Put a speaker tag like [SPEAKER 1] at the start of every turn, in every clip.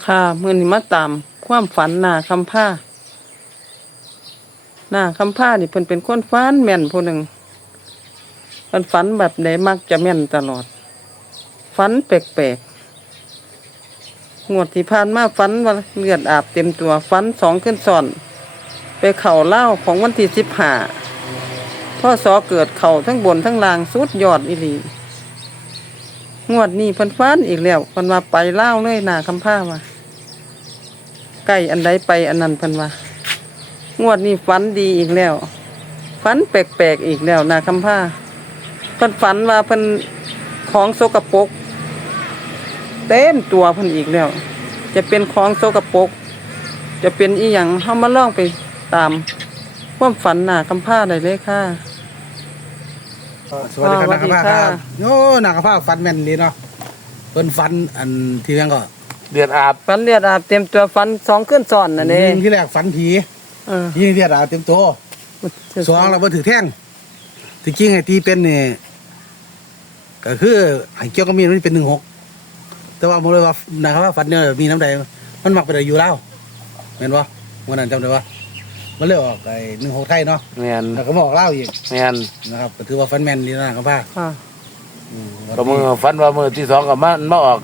[SPEAKER 1] ค่ะมื้อนี้มาตามความฝันหน้าคำผ้าหน้าคำผ้านี่เพิ่นเป็นคนฝันแม่นผู้หนึ่งเพิ่นฝันแบบใดมักจะแม่นตลอดฝันแปลกๆงวดที่ผ่านมาฝันว่าเลือดอาบเต็มตัวฝัน2 คืนซ้อนไปเข้าเหล้าของวันที่15พศเกิดเข้าทั้งบนทั้งล่างสุดยอดอีหลีงวดนี้เพิ่นฝันอีกแล้วเพิ่นว่าไปเหล้าเลยหน้าคำผ้าว่าใกล้อันใดไปอันนั้นเพิ่นว่างวดนี้ฝันดีอีกแล้วฝันแปลกๆอีกแล้วนาคำผ้าเพิ่นฝันว่าเพิ่นของโสกปรกเต็มตัวเพิ่นอีกแล้วจะเป็นของโสกปรกจะเป็นอีหยังเฮามาลองไปตามความฝันนาคำผ้าได้เลยค่ะ
[SPEAKER 2] สวัสดีครับนักภาพครับโอ้นักภาพฟันแม่นเลยเนาะเพิ่นฟันอันที่ยังก็
[SPEAKER 3] เดือดอาบ
[SPEAKER 1] ฝันเลือดอาบเต็มตัวฝัน2 คืนซ้อนนั่นเด้
[SPEAKER 2] ที่แรกฟันผียิงเลือดอาบเต็มตัวสองเราบ่ถือแท่งที่จริงไอ้ตีเป็นนี่ก็คือไอ้เกี่ยวกับมีดมันเป็น16แต่ว่าบ่เลยว่านักภาพฟันเนี่ยมีน้ำใดมันมักไปได้อยู่แล้วแม่นบ่วันนั้นจำได้ว่ามันเลยออกไอ้16ไทยเนาะ
[SPEAKER 3] แม่น
[SPEAKER 2] แล้วก็มาออกเล่าอีก
[SPEAKER 3] แม่น
[SPEAKER 2] นะครับก็ถือว่าฟันแม่นดีนะครับพ่อ
[SPEAKER 1] ค่ะ
[SPEAKER 3] ก็มือฟันว่ามือที่2ก็มาออก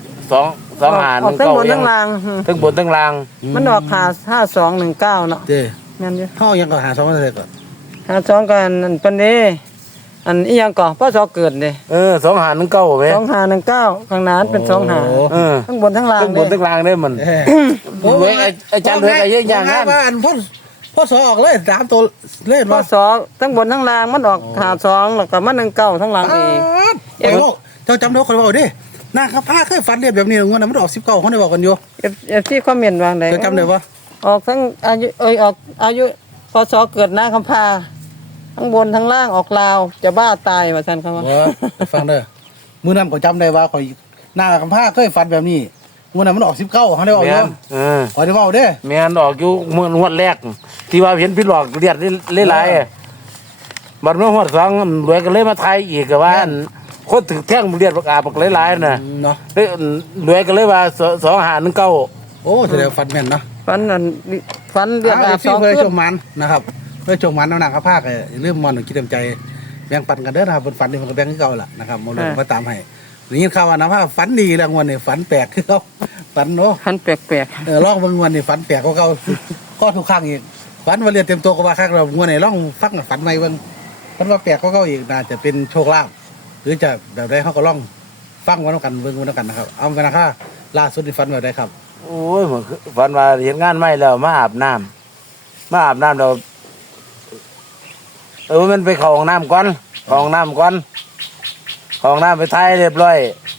[SPEAKER 3] 2 หาร
[SPEAKER 1] ทั้งบนทั้งล่าง
[SPEAKER 3] ทั้งบนทั้งล่าง
[SPEAKER 1] มันออก5219เนาะ
[SPEAKER 2] เด้
[SPEAKER 1] แม่นอยู่
[SPEAKER 2] เฮายังก็หา2มาได้ก่อน
[SPEAKER 1] 52กันนั่นเพิ่นเด้อันอีหยังก่อพศเกิดเด้
[SPEAKER 3] 2 หาร1 9แม่
[SPEAKER 1] 2519ข้างหน้าเป็น2 หาทั้งบนทั้งล่าง
[SPEAKER 3] ทั้งบนทั้งล่างได้มันรวยอาจารย์รวยเยอะอย่างนั้น
[SPEAKER 2] ว่าอันพ่อสอออกเลย3ตัวเล่น
[SPEAKER 1] พ
[SPEAKER 2] ว่า
[SPEAKER 1] ศทั้งบนทั้งล่างมันออก52แล้วก็มา19ทั้งหลังอีก
[SPEAKER 2] เจ้าจำได้คนบอกดินาคพาเคยฝันเรียบแบบนี้งวดนั้นมันออก19เขาได้บอกกันอยู่
[SPEAKER 1] ที่คอมเมนต์วางได้
[SPEAKER 2] เจ้าจำได้บ่
[SPEAKER 1] ออกทั้งอายุออกอายุพศเกิดนะคำพาทั้งบนทั้งล่างออกลาวจะบ้าตายว่าซั่นคำว่า
[SPEAKER 2] ฟังเด้อมื้อนั้นก็จำได้ว่าข่อยนาคพาเคยฝันแบบนี้งวดนั้นมันออก19เขาได้บอกอยู่ข่อยได้บอกเด้
[SPEAKER 3] แม่นออกอยู่งวดแรกที่ว่าเห็นพี่หลอกเลียดหลายๆบัดเมื่อฮอด2รวยก็เลยมาไทยอีกก็ว่าคนถึงแท่งเลียดปากอาบหลายๆน่ะ
[SPEAKER 2] เนาะ
[SPEAKER 3] รวยก็เลยว่า2 หาร1 9
[SPEAKER 2] โอ้แสดงฝันแม่นเนาะ
[SPEAKER 1] ฝันนั่นฝันเรียกอา
[SPEAKER 2] 2เลยชมมันนะครับเพื่อชมมันนาคพาก็เริ่มมอนคิดเต็มใจแบ่งปันกันเด้อนะครับฝันนี่มันก็แบ่งคือเก่าล่ะนะครับบ่รู้มาตามให้ได้ยินข่าวว่านาคพาฝันดีแล้วงวดนี้ฝันแปลกคือเก่าฝันเนาะ
[SPEAKER 1] ฝันแปลก
[SPEAKER 2] ลองเบิ่งงวดนี้ฝันแปลกกว่าเก่าก็ทุกครั้งอีกฝันว่าเรียนเต็มตัวก็ว่าคักเรางวดนี้ลองฟังฝันใหม่เบิ่งฝันว่าแปลกกว่าเก่าอีกน่าจะเป็นโชคลาภหรือจะแบบใดเขาก็ลองฟังวันกันเบิ่งวันกันนะครับเอาไปนะคะล่าสุดที่ฝันแบบใดครับ
[SPEAKER 3] โอ้ยฝันว่าเห็นงานไม่แล้วมาอาบน้ำเรามันไปเข้าห้องน้ำก่อนเข้าห้องน้ำไปท้ายเรียบร้อย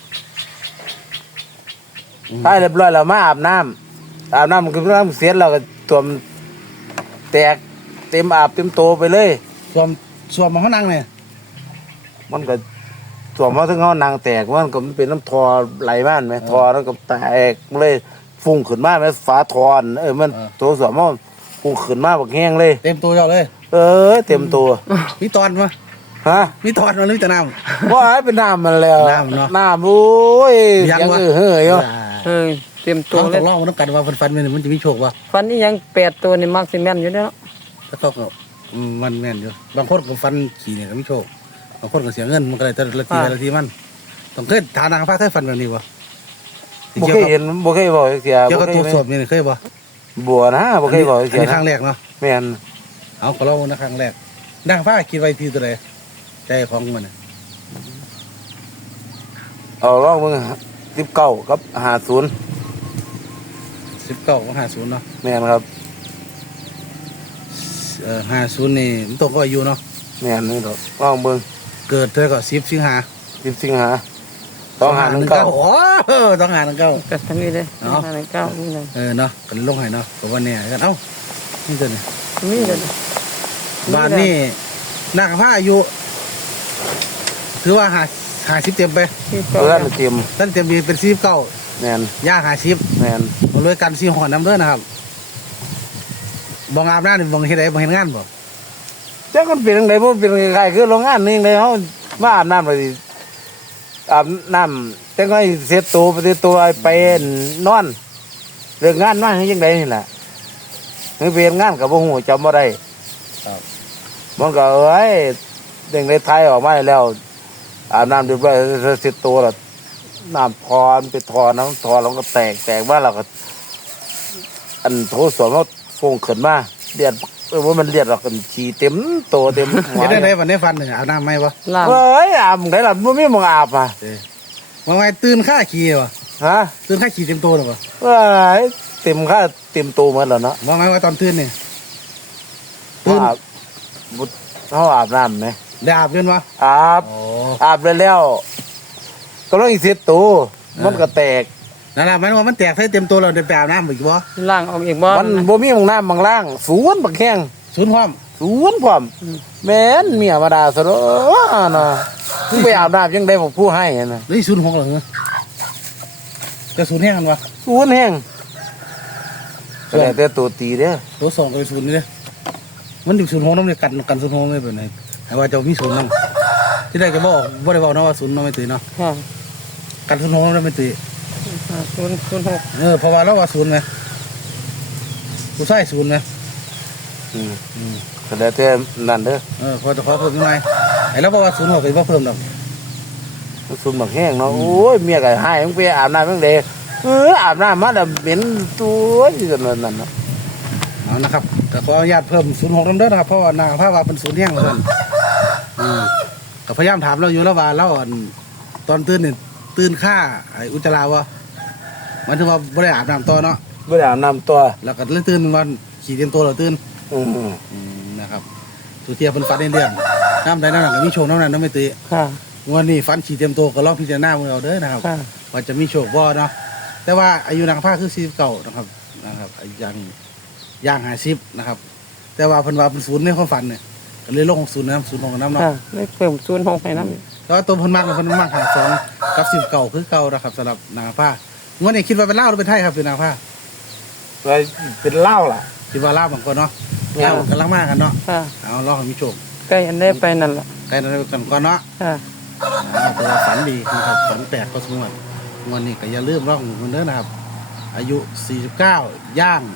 [SPEAKER 3] แล้วมาอาบน้ำคือน้ำเสียแล้วก็ตัวมแตกเต็มอาบเต็มโตไปเลย
[SPEAKER 2] สวมมาเขานั่งเนี่ย
[SPEAKER 3] มันก็ส่วนเพราะถึงเขานางแตกมันก็เป็นน้ำทอไหลบ้านไหมทอแล้วก็แตกเลยฟุ้งขึ้นมาไหมฝาทอนมันตัวส่วนมันฟุ้งขึ้นมาแบบแห้งเลย
[SPEAKER 2] เต็มตัวเจ้าเลย
[SPEAKER 3] เต็มตัว
[SPEAKER 2] มีตอนมามีตอนมาหรือแต่น้
[SPEAKER 3] ำว่าเป็นน้ำมันแล้ว
[SPEAKER 2] น้ำเนาะ
[SPEAKER 3] น้ำโอ้ยยังเฮ้ย
[SPEAKER 1] เต็มตัว
[SPEAKER 2] เลยต้องลองมันต้องกันว่าฟันมันจะมีโชคป่ะ
[SPEAKER 1] ฟันนี่ยัง8 ตัวนี่มักสิแม่นอยู่เนาะ
[SPEAKER 2] แล้วก็มันแม่นอยู่บางคนก็ฟันขี่เนี่ยก็มีโชคบางคนก็เสียเงินมันก็เลยแต่ละทีมันต้องเคยทานาคพาเคยฟันแบบนี้ป่ะ
[SPEAKER 3] บ่เคยเห็นบ่เคยบอกเสีย
[SPEAKER 2] เกี่ยวกับตัวสอบนี่เคยป่ะ
[SPEAKER 3] บัวนะบ่เคยบอกเสีย
[SPEAKER 2] ครั้งแรกเนาะ
[SPEAKER 3] แม่น
[SPEAKER 2] เอาก็ลองนะครั้งแรกนาคพาคิดไว้ที่ตัวไหนใจของมัน
[SPEAKER 3] เอาลองมึง19กับ50
[SPEAKER 2] 19กับ50เนาะ
[SPEAKER 3] แม่นครับ
[SPEAKER 2] 50นี่มันตรงก็อายุเนาะ
[SPEAKER 3] แม่นนี่ดอกลองเบิ่ง
[SPEAKER 2] เกิดเธอก็10 สิงหา
[SPEAKER 3] 2 หาร1 9
[SPEAKER 2] โอ้2 หาร1 9
[SPEAKER 1] ก็ทั้งนี้เลย2 หาร1 9นี่เลย
[SPEAKER 2] เนาะกันลงให้เนาะก็ว่าเนี่ยกันเอ้านี่ตัวนี้
[SPEAKER 1] นี่เลย
[SPEAKER 2] บ้านนี่นาคพาอายุถือว่า50เต็มไป
[SPEAKER 3] เต็ม
[SPEAKER 2] ท่านเต็มมีเป็น49
[SPEAKER 3] แม่น
[SPEAKER 2] ย่า50
[SPEAKER 3] แม่น
[SPEAKER 2] มาเลยกัน4 หอน้ำเด้อนะครับบ่อาบน้ำนี่บ่เฮ็ดได้บ่เฮ็ดงานบ่
[SPEAKER 3] จักมันเป็นจังได๋บ่เป็นใครคือโรงงานนี่จังได๋เฮามาอาบน้ำไปอาบน้ำจังได๋เสร็จตัวไปนอนเรื่องงานมาให้ยังไงนี่แหละนี่เป็นงานกับพวกหูจำบ่ได้
[SPEAKER 2] ครับ
[SPEAKER 3] มันก็เอ้ยเด้งในไทยออกมาแล้วอาบน้ำเรียบร้อยเสร็จตัวแล้วน้ำพรไปทอน้ำทอแล้วก็แตกมาแล้วก็อันโถส้วมมันฟงขึ้นมาเลียดว่ามันเลียดออกกันฉี่เต็มตัวเต็มหัว
[SPEAKER 2] เฮ็ดได้วันนี้ฟันเนี่ยอาบน้ำไหมวะ
[SPEAKER 1] ล่าง
[SPEAKER 3] เฮ้ยอาบไงล่ะมันไม่มองอาบอ่ะ
[SPEAKER 2] ว่าไงตื่นค่าขี่วะ
[SPEAKER 3] ฮะ
[SPEAKER 2] ตื่นค่าขี่เต็มตัวหรอวะ
[SPEAKER 3] เฮ้ยเต็มค่าเต็มตัวหมันแล้วเนาะ
[SPEAKER 2] ว่าไงว่าตอนตื่นเนี่ย
[SPEAKER 3] เขาอาบเขาอาบน้ำไหม
[SPEAKER 2] ได้อาบเงินวะ
[SPEAKER 3] อาบ
[SPEAKER 2] โอ้
[SPEAKER 3] อาบไปแล้วก็ต้องอีกเสร็จตัวมันก็แตก
[SPEAKER 2] นั่นแหละมันว่ามันแตกใส่เต็มตัวเราเดินไปอาบน้ำอีกบ่
[SPEAKER 1] ล่างออกอีกบ่
[SPEAKER 3] มันบ่มีหมองน้ำบางล่างศูนย์บักแข้ง
[SPEAKER 2] ศูนย์ความ
[SPEAKER 3] ศูนย์พร้อมแม่นเมียมาด่าซะเนาะเนาะมึงไปอาบน้ำยังได้บอกผู้ให้นะ
[SPEAKER 2] หรือศูนย์หกเหรอจะศูนย์แห้งกันวะ
[SPEAKER 3] ศูนย์แห้งแต่ตัวตีเด้อ
[SPEAKER 2] ตัวสองกับศูนย์นี่เลยมันอยู่ศูนย์หกน้ำเลยกันศูนย์หกเลยแบบไหนแต่ว่าจะมีศูนย์น้ำที่ได้ก็บอกบ่ได้บอกนะว่าศูนย์น้ำไม่ตื่นเนาะ
[SPEAKER 1] ค่ะ
[SPEAKER 2] กันศูนย์หกน้ำไม่ตื่น
[SPEAKER 1] 06
[SPEAKER 2] เพราะว่าเราว่าศูนย์ไหมกูใส่ศูนย์ไหม
[SPEAKER 3] ก็แล้วแต่นั่นเด้อ
[SPEAKER 2] พอจะขอเพิ่มยังไงไอ้เราบอกว่าศูนย์หกเป็นว่าเพิ่มดอก
[SPEAKER 3] ศูนย์บักแห้งเนาะโอ้ยเมียก็ให้มึงไปอาบน้ำยังไดอาบน้ำมาแล้วเหม็นตัวอยู่กันนั่นเนาะ
[SPEAKER 2] เอานะครับแต่ขออนุญาตเพิ่มศูนย์หกน้ำเด้อนะครับเพราะว่านางภาพว่าเป็นศูนย์แห้งเลยก็พยายามถามเราอยู่แล้วว่าเราตอนตื่นเนี่ยตื่นค่าไอ้อุจจาระวะมันถือว่าไม่ได้อาบน้ำตัวเนาะ
[SPEAKER 3] บ่ได้อาบน้ำตัว
[SPEAKER 2] แล้วก็เลยตื่นวันขี่เต็มตัวเราตื่น
[SPEAKER 3] อืม
[SPEAKER 2] นะครับสุเทียเป็นฟันในเรื่องน้ำใดน้ำหนักก็มีโชคน้ำนั้นน้ำไม่ตี
[SPEAKER 1] ค่ะ
[SPEAKER 2] วันนี้ฟันขี่เต็มตัวก็ลองพิจารณาเมื่อเอาเด้อนะครับ
[SPEAKER 1] ค่ะ
[SPEAKER 2] ว่าจะมีโชคบ่เนาะแต่ว่าอายุนางผ้าคือ49นะครับอายุย่าง50นะครับ แต่ว่าเพิ่นว่าเป็นศูนย์ในความฝันเนี่ยก็เลยลงศูนย์น้ำศูนย์ของน้ำเนาะ
[SPEAKER 1] ค่ะได้เพิ่ม06ให้นำ
[SPEAKER 2] แต่ว่าตัวเพิ่นมากเพิ่นมาก52กับ19คือเก่านะครับสำหรับนางผ้างวดนี้คิดว่าเป็นลาวหรือเป็นไทยครับเป็นนางผ้า
[SPEAKER 3] ไปเป็นเหล้าล่ะ
[SPEAKER 2] คิดว่าลาวบางคนเนาะ
[SPEAKER 3] ลาว
[SPEAKER 2] กำลังมากันเนาะ
[SPEAKER 1] ค่ะ
[SPEAKER 2] เอาลองให้มีโชค
[SPEAKER 1] ใกล้อันได้ไปนั่นล่ะ
[SPEAKER 2] ใกล้นั้นกันก่อนเนาะ
[SPEAKER 1] ค่ะ
[SPEAKER 2] แต่ว่าฝันดีนะครับฝันแปลกก็สมควรวันนี้ก็อย่าลืมร้องมันเด้อนะครับ อายุ49ย่าง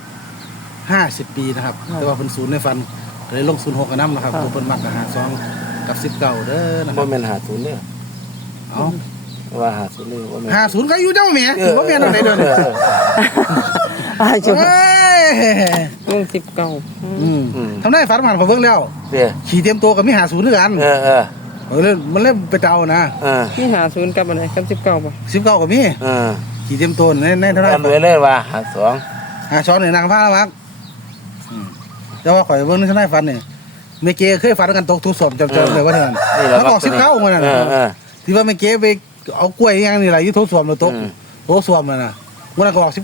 [SPEAKER 2] 50 ปีนะครับ
[SPEAKER 1] ครับ
[SPEAKER 2] แต่ว่าเพิ่นศูนย์ในฟันก็เลยลง06กันนำนะครับ
[SPEAKER 1] ครับ
[SPEAKER 2] ตัวเพิ่นมักก็52กับ19เด้อนะค
[SPEAKER 3] บ่
[SPEAKER 2] รับ
[SPEAKER 3] แม่นหาศูนย์เด้อ
[SPEAKER 2] เอา
[SPEAKER 3] ว่าหาศูนย์นี่บ่แม่น
[SPEAKER 2] 50ก็อายู่เจ้าแหม่ถือว่าแม่นอันไหนเด้อเนี่ย
[SPEAKER 1] อายุ
[SPEAKER 2] เอ้ย
[SPEAKER 1] ลุง19
[SPEAKER 2] ทำได้ฝันผ่านผมเบิ่งแล้ว
[SPEAKER 3] เด้อ
[SPEAKER 2] ขี่เตรียมตัวกับมี50คือกันมันเล่นไปเจ้านะ
[SPEAKER 1] มี50กับอันไหนกับ19บ่
[SPEAKER 2] 19ก็มีขี่เตรียมตัวในเท่าไหร่
[SPEAKER 3] อันเลยเลยว่าหาสอง
[SPEAKER 2] ช้อนนี่นางฟ้ามักแต่ว่าข่อยเบิ่งในทนายฝันนี่เมเกเคยฝันกันตกทุกศพจำเลยว่าเท่านั้นแล้วก็19มื้อนั้นที่ว่าเมเกไปเอากล้วยอย่างนี่ล่ะอยู่ทุกศพแล้วตกโตศพนั่นน่ะมื้อนั้นก็ออก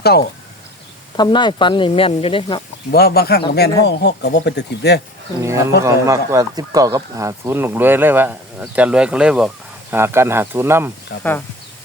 [SPEAKER 2] 19
[SPEAKER 1] ทำนายฝันนี่แม่นอยู่เด้เนาะ
[SPEAKER 2] บ่บางครั้งก็แม่นฮ้อก็บ่เป็นตะทิบเด้
[SPEAKER 3] นี่มันก็มักว่า19กับหาศูนย์หนุกรวยเลยว่าจะรวยก็เลยบอกหากันหาศูนย์นำ
[SPEAKER 2] ครับ
[SPEAKER 1] ค่ะ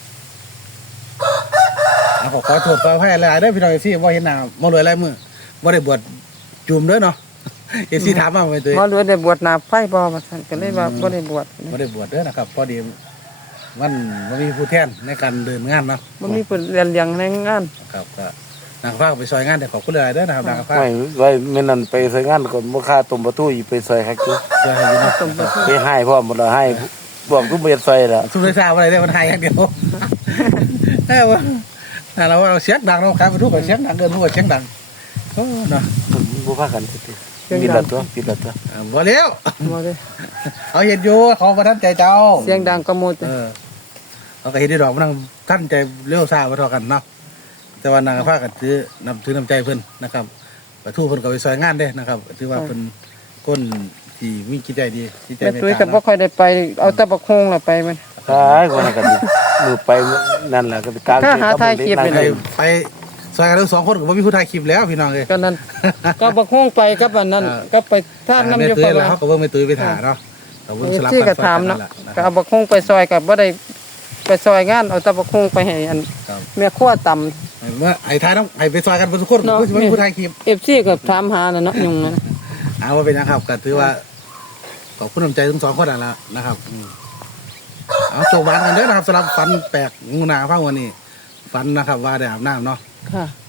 [SPEAKER 2] ขอโทษขออภัยหลายเด้อพี่น้อง FC บ่เห็นหน้าบ่รวยหลายมื้อบ่ได้บวชจุ่มเด้อเนาะ FC ถามมาไปตัว
[SPEAKER 1] บ่รู้ได้บวชหน้าไฟบ่ว่าซั่นก็เลยว่าบ่ได้บวช
[SPEAKER 2] บ่ได้บวชเด้อนะครับพอดีมันบ่มีผู้แทนในการเดินงานเนาะ
[SPEAKER 1] บ่มีเพิ่นเรียนเลี้ยงในงาน
[SPEAKER 2] ครับก็นางฟ้าก็ไปซอยงานแต่ขอบคุณหลายเด้อนะครับนางฟ้า
[SPEAKER 3] ไว้แม่นั่นไปใส่งานก่อนบ่ค่าต้มประตูอีไปซอยคักอยู่
[SPEAKER 2] ซอยให้อยู่เนาะ
[SPEAKER 1] สมบัติ
[SPEAKER 3] ไปให้พร้อมบ่ล่ะให้บอกทุกบ่ซอยล่ะ
[SPEAKER 2] สุดท้ายว่าอะไรได้มันหายอย่างเดียวว่าเราว่าเสียงดังเนาะครับไปทุกคนเสียงดังเกินทุกคนเสียงดังโอ้เนาะ
[SPEAKER 3] บ่พากันสิปิดละตัวปิดละตัว
[SPEAKER 2] บ่แล้ว
[SPEAKER 1] บ่ได้
[SPEAKER 2] เขาเห็นอยู่เขาประทับใจเจ้า
[SPEAKER 1] เสียงดังก็หมด
[SPEAKER 2] เขาก็เห็นได้ดอกมันท่านใจเร็วซ่าบ่เท่ากันเนาะแต่ว่านางฟ้าก็ถือน้ำใจเพิ่นนะครับไปทู่เพิ่นก็ไปซอยงานเด้นะครับถือว่าเป็นคนที่มีจิตใจดีจิตใจ
[SPEAKER 1] แม่
[SPEAKER 2] เมต
[SPEAKER 1] ตุ้ย
[SPEAKER 2] ตา
[SPEAKER 1] ก็บ่ค่อยได้ไปเอาแต่บักฮงล่ะไปมัน
[SPEAKER 3] ใช่คนนั้นก็ดีมือไปนั่นแหละก็กลาง
[SPEAKER 1] ถ้าหาถ่ายคลิป
[SPEAKER 2] ไปซอยกันทั้งสองคนก็บ่มีผู้ถ่ายคลิปแล้วพี่น้องเอ้ย
[SPEAKER 1] ก็นั้นก็บักฮงไปกับอันนั้นก็ไปท่าน้ำอยู่
[SPEAKER 2] แม่
[SPEAKER 1] ประ
[SPEAKER 2] ตุ้ย
[SPEAKER 1] มาณ
[SPEAKER 2] เขาก็เบิ่งแม่ตุ้ยไปถ่าเนาะเราเบิ่งสลับ
[SPEAKER 1] ที่
[SPEAKER 2] กั
[SPEAKER 1] ก็
[SPEAKER 2] น
[SPEAKER 1] ถามเนาะ
[SPEAKER 2] นะ
[SPEAKER 1] ก็เอาบักฮงไปซอยกับบ่ได้ไปซอยงานเอาแต่บักฮงไปให้อันแม่ครัวตำ
[SPEAKER 2] เมื่อไอ้ถ่ายต้องไอ้ไปซอยกันทุกคนก็สิมีผู้ถ่ายคลิป
[SPEAKER 1] FC ก็ถามหาน่ะเนาะยุงนะ
[SPEAKER 2] เอาว่าเป็นนะครับก็ถือว่าขอบคุณน้ำใจทั้งสองคนนั่นละนะครับเอาโจบานกันเด้อนะครับสำหรับฟันแปลกงูนาฟังวันนี้ฟันนะครับว่าได้อาบน้ำเนาะ
[SPEAKER 1] ค่ะ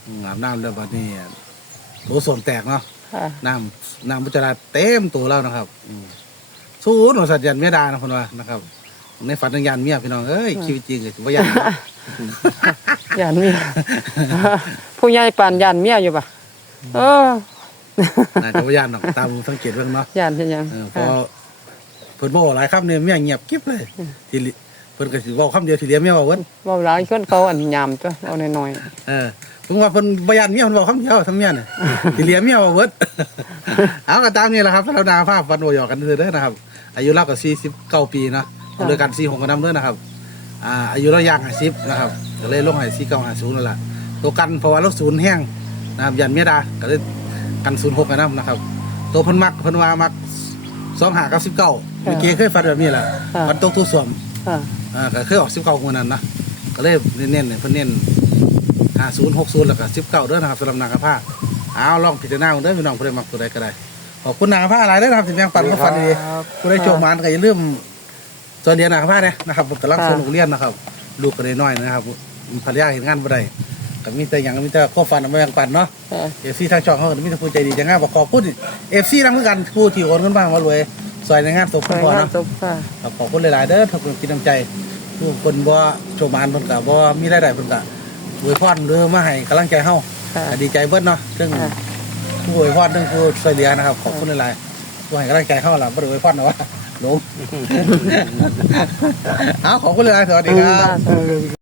[SPEAKER 2] อาบน้ำแล้วบัดนี้โถส้วมแตกเนาะ
[SPEAKER 1] ค่ะ
[SPEAKER 2] น้ำมุจราเต็มตัวแล้วนะครับสู้หนูสัตว์ยันเมียดานะคนว่านะครับในฝันยันเมียพี่น้องเอ้ยชีวิตจริงเลยถือว่ายัน
[SPEAKER 1] ย่านเมีย ผู้ใหญ่ปานย่านเมียอยู่ปะเออ
[SPEAKER 2] น่าจะว่ายันหรอกตามสังเกตเรื่องเนาะ
[SPEAKER 1] ย่านเฮ็ดหยัง
[SPEAKER 2] พอเพิ่นบอกหลายคำเนี่ยเมียเงียบกิ๊บเลยทีเพิ่นก็สิเว้าคำเดียวทีเดียวเมียเว้าเวิ้น
[SPEAKER 1] เว้าหลายคนเขาอันยามตัวเอาน้อย
[SPEAKER 2] ผมว่าเพิ่นบ่ยันเมียเพิ่นเว้าคำเดียวทั้งเมียน่ะทีเดียวเมียเว้าเวิ้น เอาก็ตามนี้แหละครับเราดาภาพวันโอหยอกกันเด้อนะครับ อายุเราก็49ปีเนาะเอาด้วยกัน46กันนำเด้อนะครับอายุเราย่าง50นะครับก็เลยลงให้4950นั่นแหละตัวกันเพราะว่าเราศูนย์แห้งนะครับยันเมียดาก็เลยกัน06กันนำนะครับตัวเพิ่นมักเพิ่นว่ามัก25กับ19เมื่อกี้เคยฟันแบบนี้แหละฟันตกตู้สวม
[SPEAKER 1] ๆค่ะ
[SPEAKER 2] ก็เคยออก19คนนั้นนะก็เลยเน้นๆเพิ่นเน้น50 60แล้วก็19เด้อนะครับสำหรับนางกระพร้าเอาลองพิจารณาเด้อพี่น้องผู้ใดมักตัวใดก็ได้ขอบคุณนางกระพร้าหลายเด้อนะครับที่แบ่งปันก็ฟันดีๆผู้ใดโชว์มันก็อย่าลืมส่วนเรียนนางกระพร้าเนี่ยนะครับผมกำลังส่งลูกเรียนนะครับลูกก็ได้น้อยนะครับภรรยาเห็นงานบ่ได้ก็มีแต่หยังมีแต่ข้อฟันเอามาแบ่งปันเนาะ FC ทางช่องเขาก็มีแต่ผู้ใจดีจังงานบอกขอบคุณ FC นำคือกันผู้ที่โอนเงินมาว่ารวยซอยในงานศพ
[SPEAKER 1] ไป
[SPEAKER 2] พ่อ
[SPEAKER 1] งาน
[SPEAKER 2] เนาะ
[SPEAKER 1] ศพค่ะ
[SPEAKER 2] ขอบคุณหลายๆเด้อทุกคนกินน้ำใจทุกคนบ่โชว์มานเพิ่นก็บ่มีรายได้เพิ่นก็อวยพรหรือมาให้กำลังใจเฮา
[SPEAKER 1] ค่ะ
[SPEAKER 2] ก็ดีใจเบิดเนาะซึ่ง
[SPEAKER 1] ค่ะ
[SPEAKER 2] ผู้อวยพรซึ่งผู้ช่วยเหลือนะครับขอบคุณหลายๆผู้ให้กำลังใจเฮาล่ะบ่ได้อวยพรนะว่าหนู เอาขอบคุณหลายๆสวัสดีครับ
[SPEAKER 1] ค่ะ